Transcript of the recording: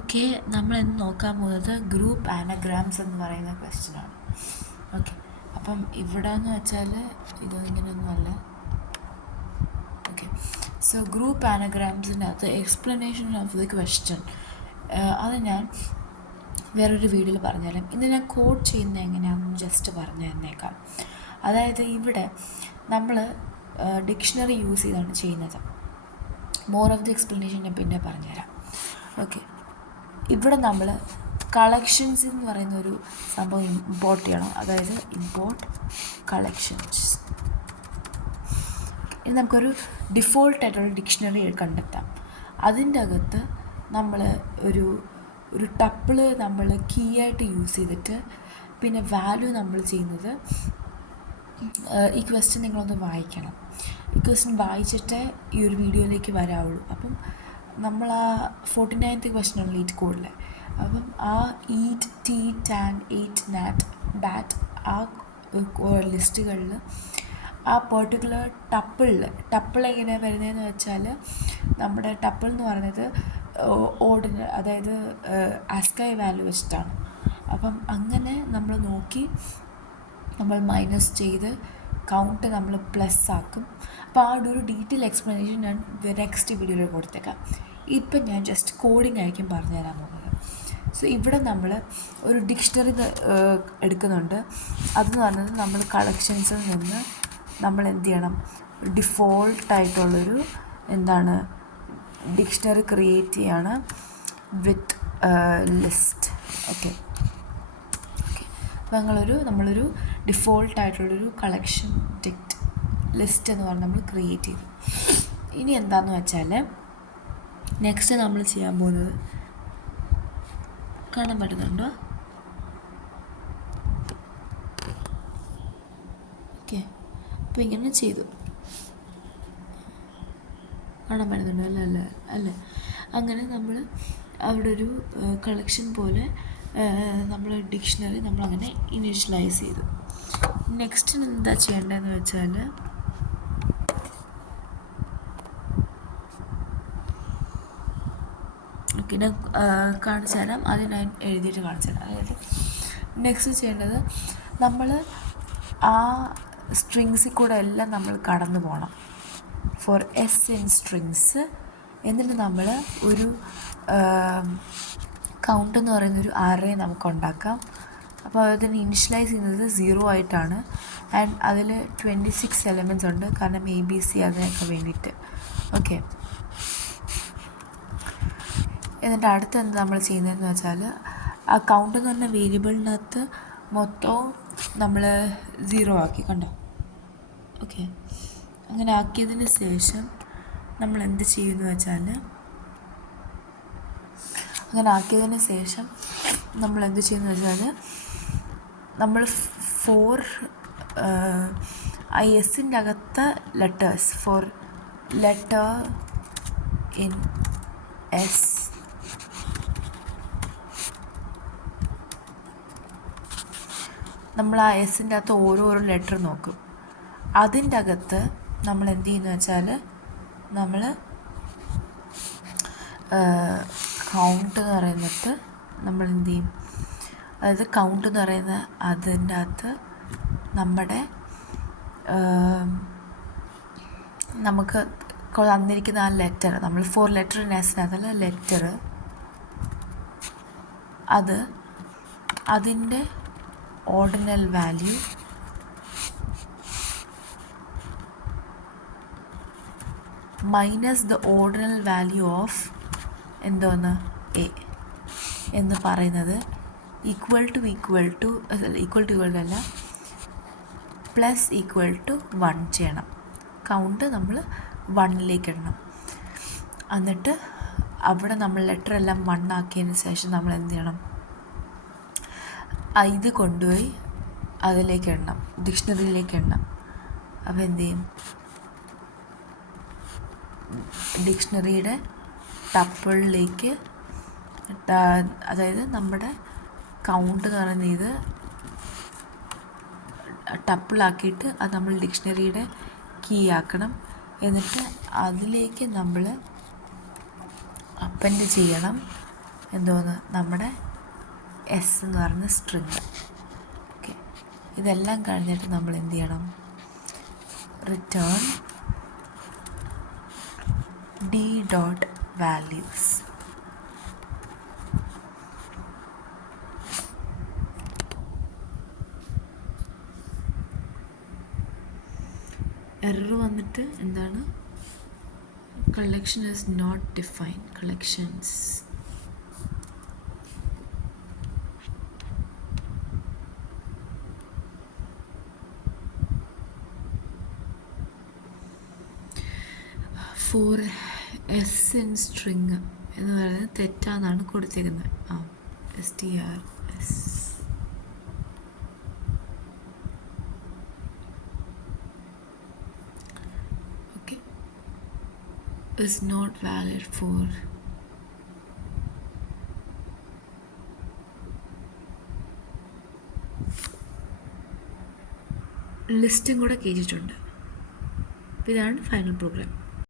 Okay, നമ്മളിന്ന് നോക്കാൻ പോകുന്നത് ഗ്രൂപ്പ് ആനഗ്രാംസ് എന്ന് പറയുന്ന ക്വസ്റ്റ്യനാണ്. ഓക്കെ, അപ്പം ഇവിടെ എന്ന് വെച്ചാൽ ഇങ്ങനെയൊന്നുമല്ല. ഓക്കെ, സോ ഗ്രൂപ്പ് ആനഗ്രാംസിനകത്ത് എക്സ്പ്ലനേഷൻ ഓഫ് ദി ക്വസ്റ്റ്യൻ അത് ഞാൻ വേറൊരു വീഡിയോയിൽ പറഞ്ഞുതരാം. ഇന്ന് ഞാൻ കോഡ് ചെയ്യുന്നത് എങ്ങനെയാണെന്ന് ജസ്റ്റ് പറഞ്ഞു തന്നേക്കാം. അതായത് ഇവിടെ നമ്മൾ ഡിക്ഷണറി യൂസ് ചെയ്താണ് ചെയ്യുന്നത്. മോർ ഓഫ് ദി എക്സ്പ്ലനേഷൻ ഞാൻ പിന്നെ പറഞ്ഞുതരാം. ഓക്കെ, ഇവിടെ നമ്മൾ കളക്ഷൻസ് എന്ന് പറയുന്നൊരു സംഭവം ഇമ്പോർട്ട് ചെയ്യണം. അതായത് ഇമ്പോർട്ട് കളക്ഷൻസ്. ഇനി നമുക്കൊരു ഡിഫോൾട്ടായിട്ടുള്ള ഡിക്ഷണറി കണ്ടെത്താം. അതിൻ്റെ അകത്ത് നമ്മൾ ഒരു ടപ്പിള് നമ്മൾ കീ ആയിട്ട് യൂസ് ചെയ്തിട്ട് പിന്നെ വാല്യൂ നമ്മൾ ചെയ്യുന്നത് ഈ ക്വസ്റ്റ്യൻ നിങ്ങളൊന്ന് വായിക്കണം. ഈ ക്വസ്റ്റ്യൻ വായിച്ചിട്ടേ ഈ ഒരു വീഡിയോയിലേക്ക് വരാവുള്ളൂ. അപ്പം നമ്മൾ ആ 49th ക്വസ്റ്റ്യനുള്ള ഈറ്റ് കോഡിൽ അപ്പം ആ eat, tea, tan, eight, nat, bat ആ ലിസ്റ്റുകളിൽ ആ പെർട്ടിക്കുലർ ടപ്പിൾ എങ്ങനെയാണ് വരുന്നതെന്ന് വെച്ചാൽ നമ്മുടെ ടപ്പിൾ എന്ന് പറയുന്നത് ഓർഡിനറി, അതായത് ആസ്കൈ വാല്യൂ വെച്ചിട്ടാണ്. അപ്പം അങ്ങനെ നമ്മൾ നോക്കി നമ്മൾ മൈനസ് ചെയ്ത് കൗണ്ട് നമ്മൾ പ്ലസ് ആക്കും. അപ്പോൾ ആ ഒരു ഡീറ്റെയിൽ എക്സ്പ്ലനേഷൻ ഞാൻ നെക്സ്റ്റ് വീഡിയോയിൽ കൊടുത്തേക്കാം. ഇപ്പം ഞാൻ ജസ്റ്റ് കോഡിംഗ് ആയിരിക്കും പറഞ്ഞുതരാൻ പോകുന്നത്. സോ ഇവിടെ നമ്മൾ ഒരു ഡിക്ഷണറി എടുക്കുന്നുണ്ട്. അതെന്ന് പറയുന്നത് നമ്മൾ കളക്ഷൻസിൽ നിന്ന് നമ്മൾ എന്ത് ചെയ്യണം, ഡിഫോൾട്ടായിട്ടുള്ളൊരു ഡിക്ഷണറി ക്രിയേറ്റ് ചെയ്യാണ് വിത്ത് ലിസ്റ്റ്. ഓക്കെ, അപ്പോൾ നമ്മളൊരു ഡിഫോൾട്ടായിട്ടുള്ളൊരു കളക്ഷൻ ലിസ്റ്റ് എന്ന് പറഞ്ഞ് നമ്മൾ ക്രിയേറ്റ് ചെയ്തു. ഇനി എന്താണെന്ന് വെച്ചാൽ നെക്സ്റ്റ് നമ്മൾ ചെയ്യാൻ പോകുന്നത് കാണാൻ പറ്റുന്നുണ്ടോ? ഓക്കെ, അപ്പോൾ ഇങ്ങനെ ചെയ്തു. കാണാൻ പറ്റുന്നുണ്ടോ? അല്ലേ. അങ്ങനെ നമ്മൾ അവിടെ ഒരു കളക്ഷൻ പോലെ നമ്മൾ ഡിക്ഷണറി നമ്മളങ്ങനെ ഇനീഷ്യലൈസ് ചെയ്തു. നെക്സ്റ്റ് എന്താ ചെയ്യേണ്ടതെന്ന് വെച്ചാൽ ഓക്കെ, ഞാൻ കാണിച്ചു തരാം. അത് ഞാൻ എഴുതിയിട്ട് കാണിച്ചു തരാം. അതായത് നെക്സ്റ്റ് ചെയ്യേണ്ടത് നമ്മൾ ആ സ്ട്രിങ്സിൽ കൂടെ എല്ലാം നമ്മൾ കടന്നു പോകണം. For S in strings. എന്നിട്ട് നമ്മൾ ഒരു കൗണ്ട് എന്ന് പറയുന്നൊരു അറേ നമുക്ക് ഉണ്ടാക്കാം. അപ്പോൾ അതിന് ഇനിഷ്യലൈസ് ചെയ്യുന്നത് 0 ആയിട്ടാണ്. ആൻഡ് അതിൽ 26 എലമെൻറ്റ്സ് ഉണ്ട്, കാരണം ABC അതിനൊക്കെ വേണ്ടിയിട്ട്. ഓക്കെ, എന്നിട്ട് അടുത്ത് എന്ത് നമ്മൾ ചെയ്യുന്നതെന്ന് വെച്ചാൽ ആ കൗണ്ട് എന്ന് പറഞ്ഞ വേരിയബിളിനകത്ത് മൊത്തവും നമ്മൾ 0 ആക്കി. കണ്ടോ? ഓക്കെ, അങ്ങനെ ആക്കിയതിന് ശേഷം നമ്മൾ എന്ത് ചെയ്യുമെന്ന് വെച്ചാൽ നമ്മൾ 4 എസിൻ്റെ അകത്ത് letters four letter in S നമ്മൾ ആ എസിൻ്റെ അകത്ത് ഓരോരോ ലെറ്റർ നോക്കും. അതിൻ്റെ അകത്ത് നമ്മൾ എന്ത് ചെയ്യുന്നു വെച്ചാൽ നമ്മൾ കൗണ്ട് എന്ന് പറയുന്നിട്ട് നമ്മൾ എന്ത് ചെയ്യും, അതായത് കൗണ്ട് എന്ന് പറയുന്ന അതിൻ്റെ അകത്ത് നമുക്ക് തന്നിരിക്കുന്ന ആ ലെറ്റർ, നമ്മൾ 4 ലെറ്റർ ഇൻ എസിനകത്തുള്ള ലെറ്റർ അതിൻ്റെ ordinal value minus the ordinal value of എന്തോന്ന് എ എന്ന് പറയുന്നത് ഈക്വൽ ടു അല്ല പ്ലസ് ഈക്വൽ ടു 1 ചെയ്യണം. കൗണ്ട് നമ്മൾ 1ലേക്ക് ഇടണം. എന്നിട്ട് അവിടെ നമ്മൾ ലെറ്റർ എല്ലാം 1 ആക്കിയതിന് ശേഷം നമ്മൾ എന്ത് ചെയ്യണം, ഇത് കൊണ്ടുപോയി അതിലേക്ക് ഇടണം, ഡിക്ഷണറിയിലേക്ക് ഇടണം. അപ്പോൾ എന്ത് ചെയ്യും, ഡിക്ഷണറിയുടെ ടപ്പിളിലേക്ക്, അതായത് നമ്മുടെ കൗണ്ട് എന്ന് പറയുന്ന ഇത് ടപ്പിളാക്കിയിട്ട് അത് നമ്മൾ ഡിക്ഷണറിയുടെ കീ ആക്കണം. എന്നിട്ട് അതിലേക്ക് നമ്മൾ അപ്പൻഡ് ചെയ്യണം എന്തോന്ന് നമ്മുടെ എസ് എന്ന് പറയുന്ന സ്ട്രിങ്. ഓക്കെ, ഇതെല്ലാം കഴിഞ്ഞിട്ട് നമ്മൾ എന്ത് ചെയ്യണം? Return D dot values. Error വന്നിട്ട് എന്താണ്? Collection is not defined. Collections for S in string എന്ന് പറയുന്നത് തെറ്റാന്നാണ് കൊടുത്തിരിക്കുന്നത്. STRS. Okay, is not valid for ലിസ്റ്റും കൂടെ കയറ്റിയിട്ടുണ്ട്. അപ്പോൾ ഇതാണ് ഫൈനൽ പ്രോഗ്രാം.